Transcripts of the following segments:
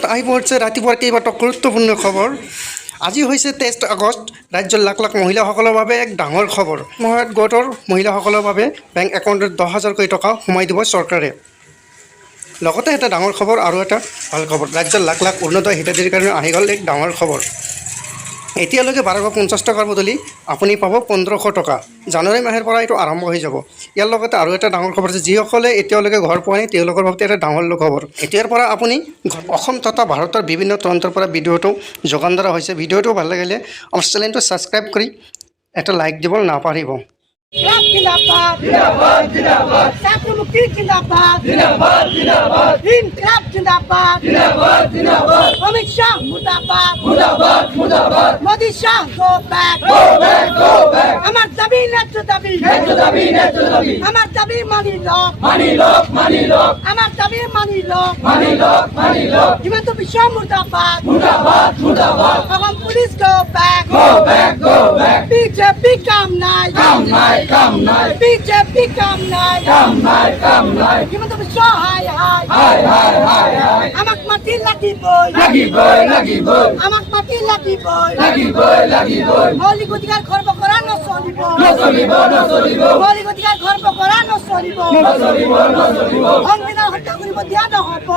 মাজত আহি পৰিছে ৰাতিপুৱাৰ কেইবাটাও গুৰুত্বপূৰ্ণ খবৰ। আজি হৈছে 23 আগষ্ট। ৰাজ্যৰ লাখ লাখ মহিলাসকলৰ বাবে এক ডাঙৰ খবৰ। মহিলা গোটৰ মহিলাসকলৰ বাবে বেংক একাউণ্টত 10,000 কোটি টকা সোমাই দিব চৰকাৰে। লগতে এটা ডাঙৰ খবৰ আৰু এটা ভাল খবৰ। ৰাজ্যৰ লাখ লাখ উন্নত হিতাধিকাৰীৰ কাৰণে আহি গ'ল এক ডাঙৰ খবৰ। এতিয়ালৈকে 1250 টকাৰ বদলি আপুনি পাব 1500 টকা। জানুৱাৰী মাহৰ পৰা এইটো আৰম্ভ হৈ যাব। ইয়াৰ লগতে আৰু এটা ডাঙৰ খবৰ আছে, যিসকলে এতিয়ালৈকে ঘৰ পোৱা নাই তেওঁলোকৰ বাবে এটা ডাঙৰ খবৰ। এতিয়াৰ পৰা আপুনি অসম তথা ভাৰতৰ বিভিন্ন প্ৰান্তৰ পৰা ভিডিঅ'টো যোগান ধৰা হৈছে। ভিডিঅ'টো ভাল লাগিলে আমাৰ চেনেলটো ছাবস্ক্ৰাইব কৰি এটা লাইক দিব নাপাহৰিব। जिंदाबाद जिंदाबाद जिंदाबाद छात्र मुक्ति जिंदाबाद जिंदाबाद जिंदाबाद इनकलाब जिंदाबाद जिंदाबाद जिंदाबाद अमित शाह मुर्दाबाद मुर्दाबाद मुर्दाबाद Modi Shah go back go back আমার দাবি ন্যায্য দাবি ন্যায্য দাবি ন্যায্য দাবি আমার দাবি মানি লোক আমার দাবি মানি লোক হিমন্ত বিশ্ব মুর্দাবাদ মুর্দাবাদ মুর্দাবাদ এখন পুলিশ গো ব্যাক বিজেপি কাম নাই BJP come night. Himanto Biswa hi. Amak mati lagi boy. Amak mati lagi boy. Maulik অধিকার খর্ব করা নচলিব। মৌলিক অধিকার খর্ব করা নচলিব। সংবিধান হত্যা কৰিব দিয়া নহব।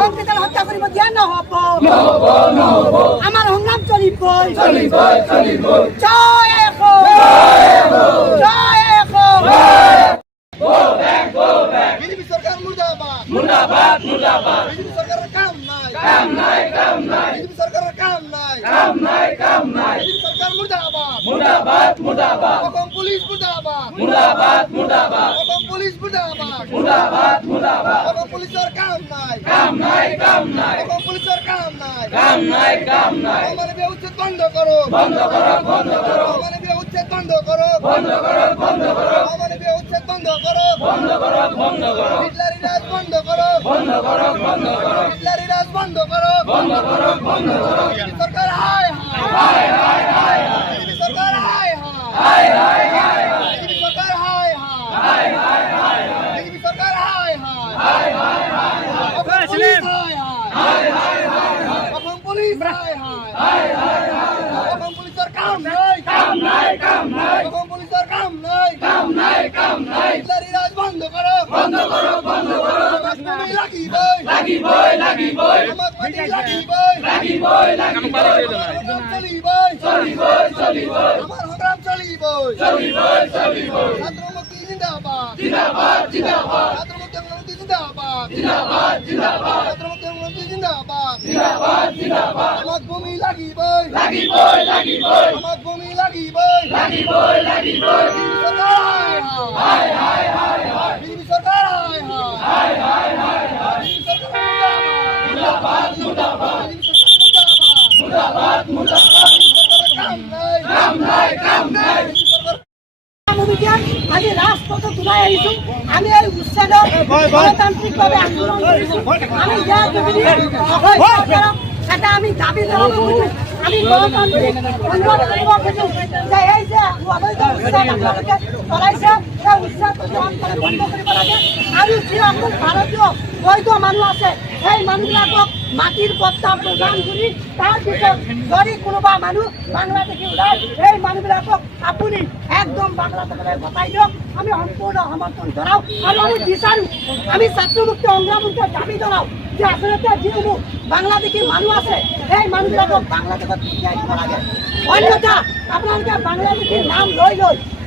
সংবিধান হত্যা কৰিব দিয়া নহব। আমাৰ সংগ্ৰাম চলিব। জয় ho! BJP सरकार मुर्दाबाद मुर्दाबाद मुर्दाबाद BJP सरकार काम नाही BJP सरकार काम नाही BJP सरकार मुर्दाबाद मुर्दाबाद मुर्दाबाद অসম পুলিশ মুর্দাবাদ মুর্দাবাদ মুর্দাবাদ অসম পুলিশ মুর্দাবাদ মুর্দাবাদ মুর্দাবাদ অসম পুলিশের কাম নাই অসম পুলিশের কাম নাই অমানবীয় উচ্ছেদ বন্ধ করো অমানবীয় উচ্ছেদ বন্ধ করো অমানবীয় উচ্ছেদ বন্ধ করো হিটলারি রাজ বন্ধ করো হিটলারি রাজ বন্ধ করো সরকার হায় সরকার হায় সরকার হায় সরকার হায় অসম পুলিশ হায় অসম পুলিশের কাম নাই অসম পুলিশের কাম নাই হিটলারি রাজ বন্ধ করো লাগিবই আমাক মাটি লাগিবই চলিবই আমার সংগ্রাম চলিবই ছাত্র মুক্তি জিন্দাবাদ ছাত্র মুক্তি জিন্দাবাদ ছাত্র মুক্তি জিন্দাবাদ আমাক ভূমি লাগিবই আমাক ভূমি লাগিবই বিজেপি সরকার আজি রাজপথত ওলাই আহিছো। আমি এই উচ্ছেদৰ গণতান্ত্ৰিকভাৱে আন্দোলন কৰিছো। আমি ইয়াৰ যোগেদি এটা আমি দাবী জনাব খোজো। আমি গণতান্ত্ৰিক অনুৰোধ কৰিব খোজো যে এই যে অবৈধ উচ্ছেদ আপোনালোকে চলাইছে, সেই উচ্ছেদটো সোনকালে বন্ধ কৰিব লাগে। আৰু যিসকল ভাৰতীয় বৈধ মানুহ আছে সেই মানুহবিলাকক মাটিৰ পট্টা প্ৰদান কৰি তাৰপিছত যদি কোনোবা মানুহ বাংলাদেশী ওলায় সেই মানুহবিলাকক আপুনি একদম বাংলাদেশলৈ গতাই দিয়ক। আমি সম্পূৰ্ণ সমৰ্থন জনাওঁ আৰু আমি বিচাৰোঁ, আমি ছাত্ৰ মুক্তি সংগ্ৰামকে দাবী জনাওঁ যে আচলতে যিসমূহ বাংলাদেশী মানুহ আছে সেই মানুহবিলাকক বাংলাদেশত পঠিয়াই দিব লাগে। অন্যথা আপোনালোকে বাংলাদেশীৰ নাম লৈ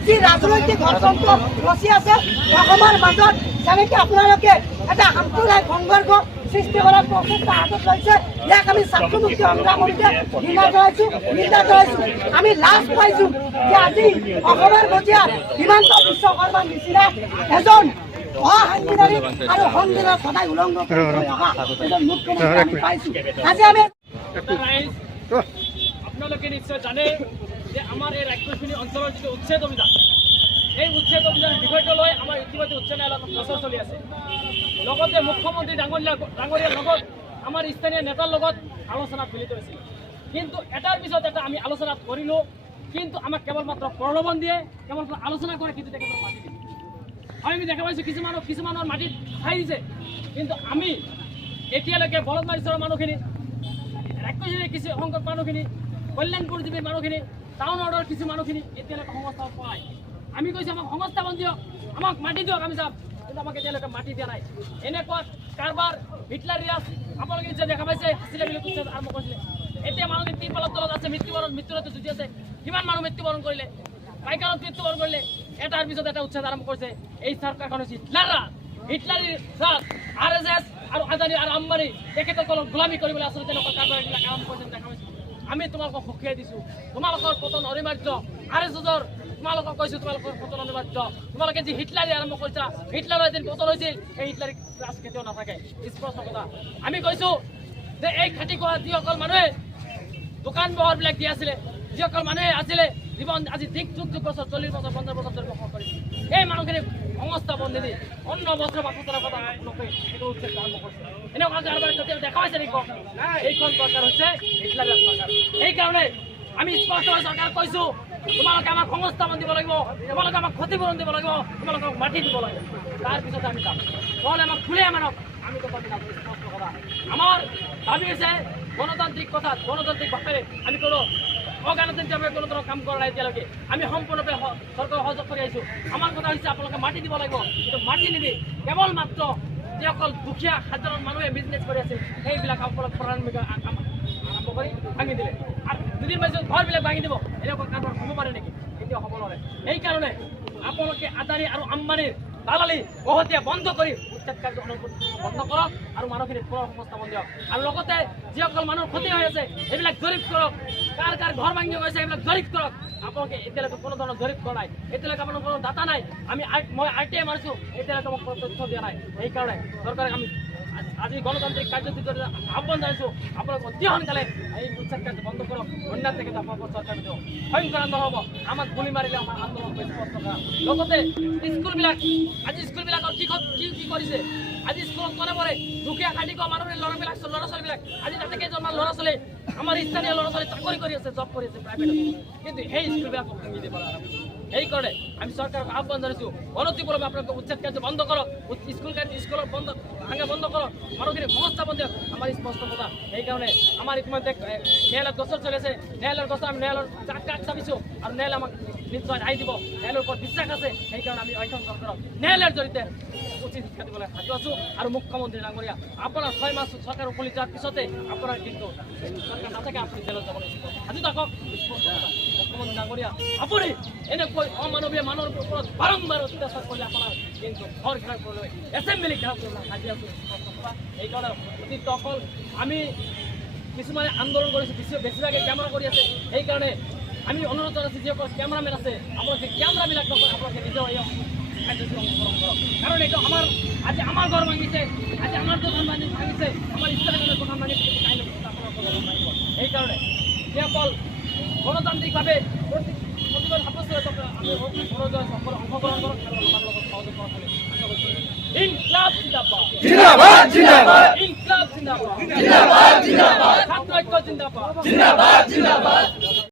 যি ৰাজনৈতিক ষড়যন্ত্ৰ ৰচি আছে অসমৰ মাজত, যেনেকৈ আপোনালোকে এটা সাম্প্ৰদায়িক সংঘৰ্ষ সৃষ্টি কৰাৰ প্ৰচেষ্টা হাতত লৈছে, ইয়াক আমি ছাত্ৰ মুক্তি সংগ্ৰামীকে নিন্দা জনাইছোঁ। আমি লাজ পাইছোঁ যে আজি অসমৰ মজিয়াত হিমন্ত বিশ্ব শৰ্মাৰ নিচিনা এজন অসাংবিধানিক আৰু সংবিধান সদায় উলংঘন কৰি অহা এজন মুখ্যমন্ত্ৰী আমি পাইছোঁ। আজি আমি আপোনালোকে নিশ্চয় জানে যে আমাৰ এই ৰাক্ষসিনী অঞ্চলৰ যিটো উচ্ছেদ অভিযান, এই উচ্ছেদ অভিযানৰ বিষয়টো লৈ আমাৰ ইতিমধ্যে উচ্চ ন্যায়ালয়ত প্ৰচাৰ চলি আছে। লগতে মুখ্যমন্ত্ৰী ডাঙৰীয়াৰ লগত আমাৰ স্থানীয় নেতাৰ লগত আলোচনাত মিলিত হৈছিল। কিন্তু এটাৰ পিছত এটা আমি আলোচনাত কৰিলোঁ, কিন্তু আমাক কেৱল মাত্ৰ প্ৰলোভন দিয়ে, কেৱল আলোচনা কৰে, কিন্তু তেখেতক মাতি দিয়ে। আমি দেখা পাইছোঁ কিছুমানৰ মাটিত খাই দিছে, কিন্তু আমি এতিয়ালৈকে বলদমাৰীৰ মানুহখিনি, ৰাক্ষসীৰ কিছু সংখ্যক মানুহখিনি, কল্যাণপুৰজীৱীৰ মানুহখিনি, টাউন অৰ্ডাৰ কিছু মানুহখিনি এতিয়ালৈকে সংস্থাপন পোৱা নাই। আমি কৈছোঁ আমাক সংস্থাপন দিয়ক, আমাক মাটি দিয়ক, আমি যাম, কিন্তু আমাক এতিয়ালৈকে মাটি দিয়া নাই। এনেকুৱা কাৰবাৰ হিটলাৰ ৰিয়াজ আপোনালোকে যে দেখা পাইছে, হাছিলা বুলি কৈছে আৰম্ভ কৰিছিলে। এতিয়া মানুহখিনি ত্ৰিপালৰ তলত আছে, মৃত্যুৰতো যুঁজি আছে। কিমান মানুহ মৃত্যুবৰণ কৰিলে, পাইকাৰত মৃত্যুবৰণ কৰিলে, এটাৰ পিছত এটা উচ্ছেদ আৰম্ভ কৰিছে। এই চৰকাৰখন হৈছে হিটলাৰী ৰাজ, RSS আৰু আদানী আৰু আম্বানী তেখেতসকলক গোলামী কৰিবলৈ আচলতে তেনেকুৱা কাৰবাৰবিলাক আৰম্ভ কৰিছে দেখা পাইছে। আমি তোমালোকক সুখিয়াই দিছোঁ, তোমালোকৰ পতন অনিবাৰ্য। RSSৰ তোমালোকক কৈছোঁ তোমালোকৰ পতন অনিবাৰ্য। তোমালোকে যি হিটলাৰী আৰম্ভ কৰিছা, হিটলাৰৰ এদিন পতন হৈছিল, সেই হিটলাৰী ৰাজ কেতিয়াও নাথাকে, স্পষ্ট কথা। আমি কৈছোঁ যে এই খাটি খোৱা যিসকল মানুহে দোকান পোহাৰবিলাক দি আছিলে, যিসকল মানুহে আছিলে জীৱন আজি যুগ বছৰ 40 বছৰ 50 বছৰ ধৰি বসবাস কৰিছে, এই মানুহখিনিক সংস্থাপন নিদি অন্য বছৰ বা 17 কথা নকৰি এইটো উচ্ছেদ আৰম্ভ কৰিছে। এনেকুৱা কাৰোবাৰ কেতিয়াবা দেখা পাইছে নেকি? এইখন চৰকাৰ হৈছে হিটলাৰী চৰকাৰ। সেইকাৰণে আমি স্পষ্টভাৱে চৰকাৰক কৈছোঁ, তোমালোকে আমাক সংস্থাপন দিব লাগিব, তোমালোকে আমাক ক্ষতিপূৰণ দিব লাগিব, তোমালোকে আমাক মাটি দিব লাগিব। তাৰপিছত আমি যাম, নহ'লে আমাক খুলে মানক আমি তো পাবি না। স্পষ্ট কথা আমাৰ দাবী হৈছে গণতান্ত্ৰিক কথা, গণতান্ত্ৰিক ভাষাৰে আমি কোনো অগণতান্ত্ৰিকভাৱে কোনো ধৰণৰ কাম কৰা নাই এতিয়ালৈকে। আমি সম্পূৰ্ণভাৱে চৰকাৰক সহযোগ কৰি আহিছোঁ। আমাৰ কথা হৈছে আপোনালোকে মাটি দিব লাগিব, কিন্তু মাটি নিদি কেৱল মাত্ৰ যিসকল দুখীয়া সাধাৰণ মানুহে বিজনেছ কৰি আছিল সেইবিলাক আপোনালোক আৰম্ভ কৰি ভাঙি দিলে। আৰু দুদিন পাছত ঘৰবিলাক ভাঙি দিব, এনেকুৱা কাৰবাৰ হ'ব পাৰে নেকি? কেতিয়াও হ'ব নোৱাৰে। সেইকাৰণে আপোনালোকে আদানী আৰু আম্বানীৰ দালালি বহতীয়া বন্ধ কৰি উচ্ছেদ কাৰ্য বন্ধ কৰক আৰু মানুহখিনিক পুনৰ সংস্থাপন দিয়ক। আৰু লগতে যিসকল মানুহৰ ক্ষতি হৈ আছে সেইবিলাক জৰীপ কৰক, কাৰ কাৰ ঘৰ ভাঙি গৈছে সেইবিলাক জৰীপ কৰক। আপোনালোকে এতিয়ালৈকে কোনো ধৰণৰ জৰীপ কৰা নাই, এতিয়ালৈকে আপোনাৰ কোনো ডাটা নাই। মই RTI মাৰিছোঁ, এতিয়ালৈকে মোক কোনো তথ্য দিয়া নাই। সেইকাৰণে চৰকাৰে আমি আজি গণতান্ত্ৰিক কাৰ্যসূচীৰ জৰিয়তে আহ্বান জনাইছোঁ, আপোনালোকে অতি সোনকালে এই উচ্ছেদ কাৰ্য বন্ধ কৰক, অন্যান্য থেকে আপোনালোকৰ চৰকাৰে দিয়ক। ভয়ংকৰ আন্দোলন হ'ব, আমাক গুলি মাৰিলে আমাৰ আন্দোলন স্পষ্ট কৰা। লগতে স্কুলবিলাক, আজি স্কুলবিলাকৰ কি কৰিছে, আজি স্কুলত মনে পৰে দুখীয়া খাটি খোৱা মানুহৰ ল'ৰা ছোৱালীবিলাক, আজি তাতে কেইজনমান ল'ৰা ছোৱালী আমাৰ স্থানীয় ল'ৰা ছোৱালী চাকৰি কৰি আছে, জব কৰি আছে প্ৰাইভেটত, কিন্তু সেই স্কুলবিলাকক ভাঙি দিব লাগে। সেইকাৰণে আমি চৰকাৰক আহ্বান জনাইছোঁ, অনতিপলমে আপোনালোকে উচ্ছেদ কাৰ্য বন্ধ কৰক, স্কুলৰ ভাঙা বন্ধ কৰক, মানুহখিনি সংস্থাপন দিয়ক, আমাৰ স্পষ্ট কথা। সেইকাৰণে আমাৰ ইতিমধ্যে ন্যায়ালয়ত গোচৰ চলি আছে, ন্যায়ালয়ৰ গোচৰ আমি ন্যায়ালয়ৰ কাষ চাপিছোঁ আৰু ন্যায়ালয় আমাক নিশ্চয় ৰায় দিব। ন্যায়ালয়ৰ ওপৰত বিশ্বাস আছে, সেইকাৰণে আমি অসম চৰকাৰক ন্যায়ালয়ৰ জৰিয়তে উচিত শিক্ষা দিবলৈ সাজু আছোঁ। আৰু মুখ্যমন্ত্ৰী ডাঙৰীয়া আপোনাৰ 6 মাহ চৰকাৰ উকলি যোৱাৰ পিছতে আপোনাৰ কিন্তু চৰকাৰ নাথাকে, আপুনি জেলত যাব লাগিব, সাজু থাকক। মুখ্যমন্ত্ৰী ডাঙৰীয়া আপুনি এনেকৈ অমানৱীয় মানুহৰ ওপৰত বাৰম্বাৰ অত্যাচাৰ কৰিলে আপোনাৰ কিন্তু ঘৰ ঘেৰাও কৰিবলৈ, এছেম্বলি ঘেৰাও কৰিবলৈ সাজি আছোঁ। সেইকাৰণে অতীত অকল আমি কিছুমানে আন্দোলন কৰিছোঁ, বেছিভাগে কেমেৰা কৰি আছে। সেইকাৰণে আমি অনুৰোধ জনাইছোঁ, যিসকল কেমেৰামেন আছে আপোনালোকে কেমেৰাবিলাক নকৰে, আপোনালোকে নিজেও এই কাৰ্যসূচী অংশগ্ৰহণ কৰক। কাৰণ এইটো আজি আমাৰ ঘৰ ভাঙিছে, আজি আমাৰ দোকান ভাঙিছে, আমাৰ স্থানীয় দোকান ভাঙিছে, কিন্তু কাইলৈ আপোনালোকৰ ঘৰ ভাঙিব। সেইকাৰণে যিসকল গণতান্ত্ৰিকভাৱে প্ৰতিবাদ সাব্যস্ত আমি অনুৰোধ সকলো অংশগ্ৰহণ কৰক আৰু আমাৰ লগত সহযোগ কৰক বুলি আশা কৰিছোঁ। ইনকলাব জিন্দাবাদ, জিন্দাবাদ জিন্দাবাদ, ইনকলাব জিন্দাবাদ, জিন্দাবাদ জিন্দাবাদ, ছাত্ৰ ঐক্য জিন্দাবাদ, জিন্দাবাদ জিন্দাবাদ।